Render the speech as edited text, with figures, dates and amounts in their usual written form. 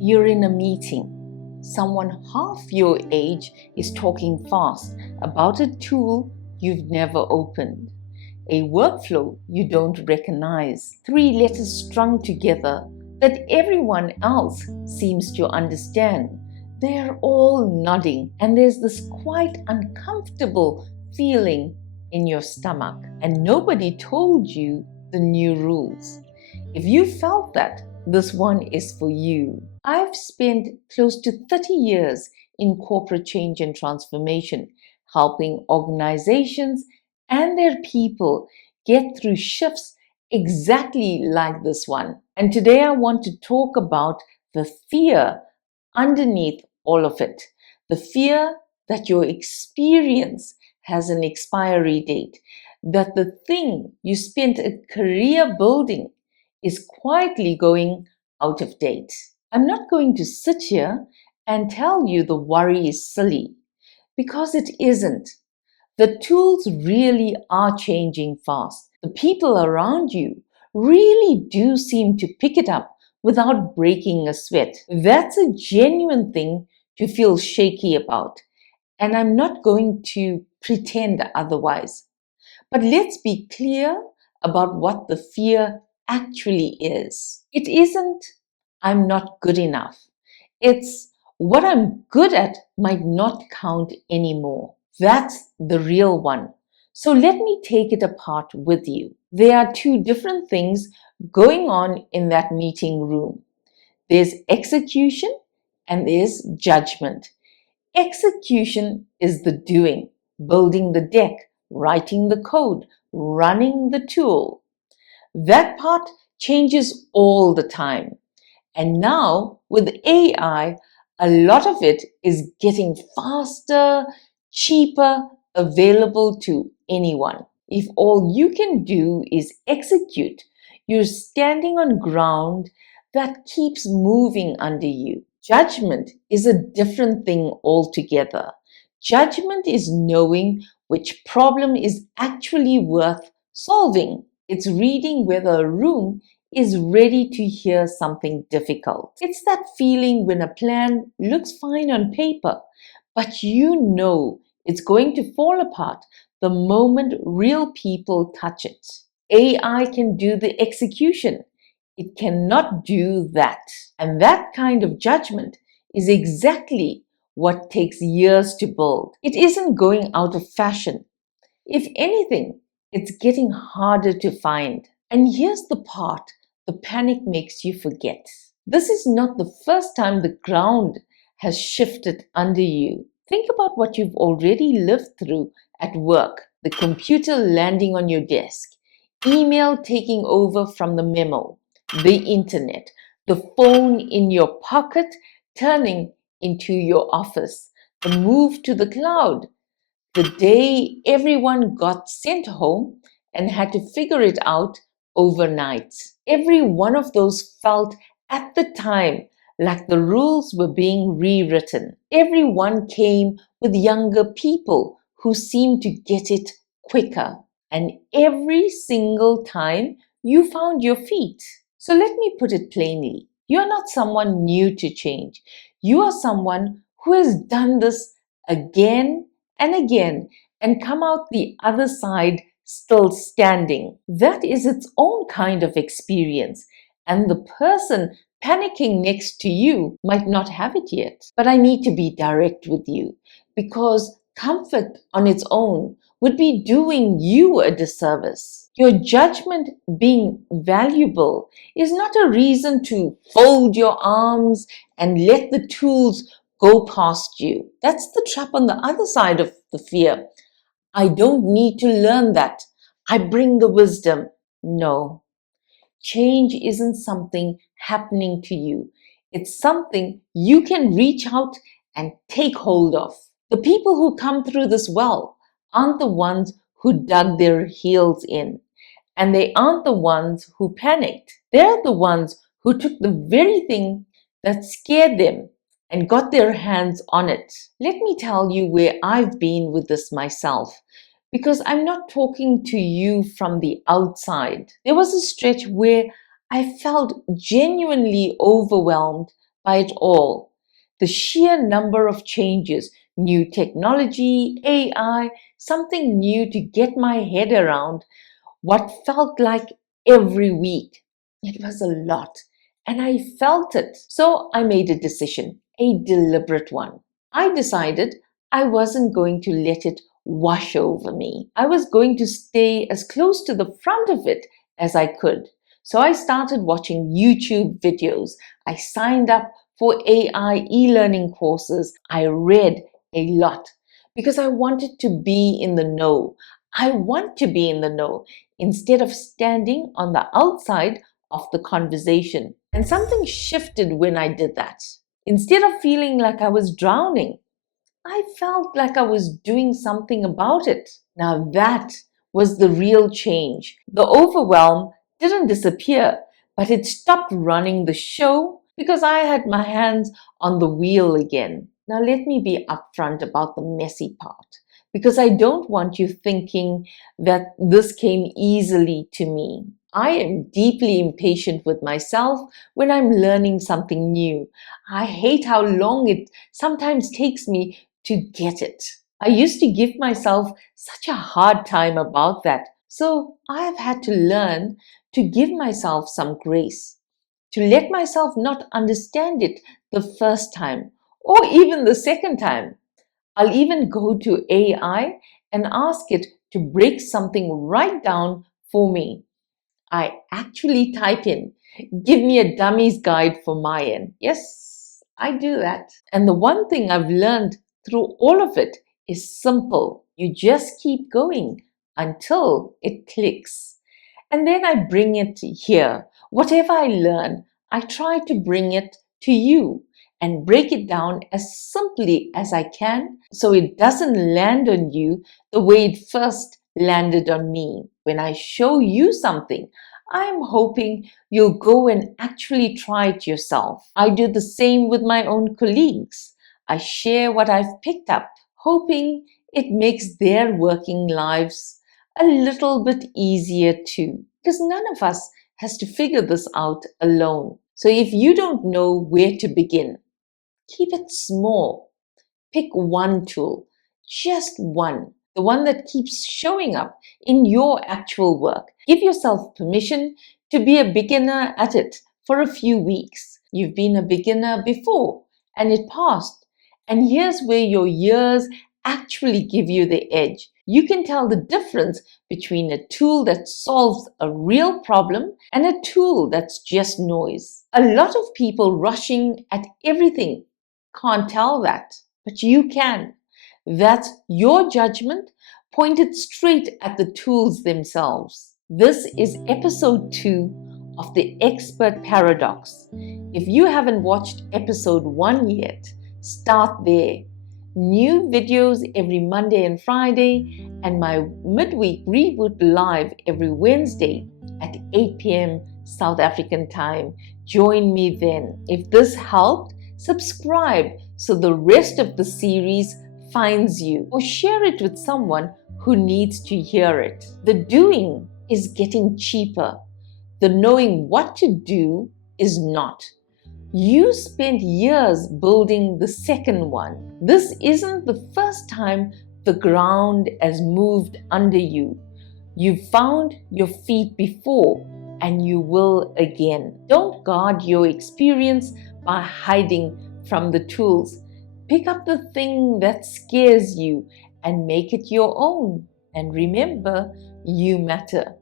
You're in a meeting. Someone half your age is talking fast about a tool you've never opened, a workflow you don't recognize, three letters strung together that everyone else seems to understand. They're all nodding, and there's this quite uncomfortable feeling in your stomach, and nobody told you the new rules. If you felt that, this one is for you. I've spent close to 30 years in corporate change and transformation, helping organizations and their people get through shifts exactly like this one. And today I want to talk about the fear underneath all of it. The fear that your experience has an expiry date, that the thing you spent a career building is quietly going out of date. I'm not going to sit here and tell you the worry is silly, because it isn't. The tools really are changing fast. The people around you really do seem to pick it up without breaking a sweat. That's a genuine thing to feel shaky about, and I'm not going to pretend otherwise. But let's be clear about what the fear actually is. It isn't, I'm not good enough. It's, what I'm good at might not count anymore. That's the real one. So let me take it apart with you. There are two different things going on in that meeting room. There's execution and there's judgment. Execution is the doing, building the deck, writing the code, running the tool. That part changes all the time. And now with AI, a lot of it is getting faster, cheaper, available to anyone. If all you can do is execute, you're standing on ground that keeps moving under you. Judgment is a different thing altogether. Judgment is knowing which problem is actually worth solving. It's reading whether a room is ready to hear something difficult. It's that feeling when a plan looks fine on paper, but you know it's going to fall apart the moment real people touch it. AI can do the execution. It cannot do that. And that kind of judgment is exactly what takes years to build. It isn't going out of fashion. If anything, it's getting harder to find. And here's the part the panic makes you forget. This is not the first time the ground has shifted under you. Think about what you've already lived through at work: the computer landing on your desk, email taking over from the memo, the internet, the phone in your pocket turning into your office, the move to the cloud, the day everyone got sent home and had to figure it out overnight. Every one of those felt at the time like the rules were being rewritten. Everyone came with younger people who seemed to get it quicker. And every single time you found your feet. So let me put it plainly. You're not someone new to change. You are someone who has done this again and again and come out the other side still standing. That is its own kind of experience, and the person panicking next to you might not have it yet. But I need to be direct with you, because comfort on its own would be doing you a disservice. Your judgment being valuable is not a reason to fold your arms and let the tools go past you. That's the trap on the other side of the fear. I don't need to learn that. I bring the wisdom. No, change isn't something happening to you. It's something you can reach out and take hold of. The people who come through this well aren't the ones who dug their heels in, and they aren't the ones who panicked. They're the ones who took the very thing that scared them and got their hands on it. Let me tell you where I've been with this myself, because I'm not talking to you from the outside. There was a stretch where I felt genuinely overwhelmed by it all. The sheer number of changes, new technology, AI, something new to get my head around what felt like every week. It was a lot, and I felt it. So I made a decision, a deliberate one. I decided I wasn't going to let it wash over me. I was going to stay as close to the front of it as I could. So I started watching YouTube videos. I signed up for AI e-learning courses. I read a lot because I wanted to be in the know. I want to be in the know instead of standing on the outside of the conversation. And something shifted when I did that. Instead of feeling like I was drowning, I felt like I was doing something about it. Now that was the real change. The overwhelm didn't disappear, but it stopped running the show because I had my hands on the wheel again. Now let me be upfront about the messy part, because I don't want you thinking that this came easily to me. I am deeply impatient with myself when I'm learning something new. I hate how long it sometimes takes me to get it. I used to give myself such a hard time about that. So I have had to learn to give myself some grace, to let myself not understand it the first time or even the second time. I'll even go to AI and ask it to break something right down for me. I actually type in, give me a dummy's guide for Mayan. Yes, I do that. And the one thing I've learned through all of it is simple. You just keep going until it clicks. And then I bring it here. Whatever I learn, I try to bring it to you and break it down as simply as I can so it doesn't land on you the way it first landed on me. When I show you something, I'm hoping you'll go and actually try it yourself. I do the same with my own colleagues. I share what I've picked up, hoping it makes their working lives a little bit easier too, because none of us has to figure this out alone. So if you don't know where to begin, keep it small. Pick one tool, just one, the one that keeps showing up in your actual work. Give yourself permission to be a beginner at it for a few weeks. You've been a beginner before and it passed. And here's where your years actually give you the edge. You can tell the difference between a tool that solves a real problem and a tool that's just noise. A lot of people rushing at everything can't tell that, but you can. That's your judgment pointed straight at the tools themselves. This is episode 2 of the Expert Paradox. If you haven't watched episode 1 yet, start there. New videos every Monday and Friday, and my midweek reboot live every Wednesday at 8 p.m. South African time. Join me then. If this helped, subscribe so the rest of the series finds you, or share it with someone who needs to hear it. The doing is getting cheaper. The knowing what to do is not. You spent years building the second one. This isn't the first time the ground has moved under you. You've found your feet before, and you will again. Don't guard your experience by hiding from the tools. Pick up the thing that scares you and make it your own. And remember, you matter.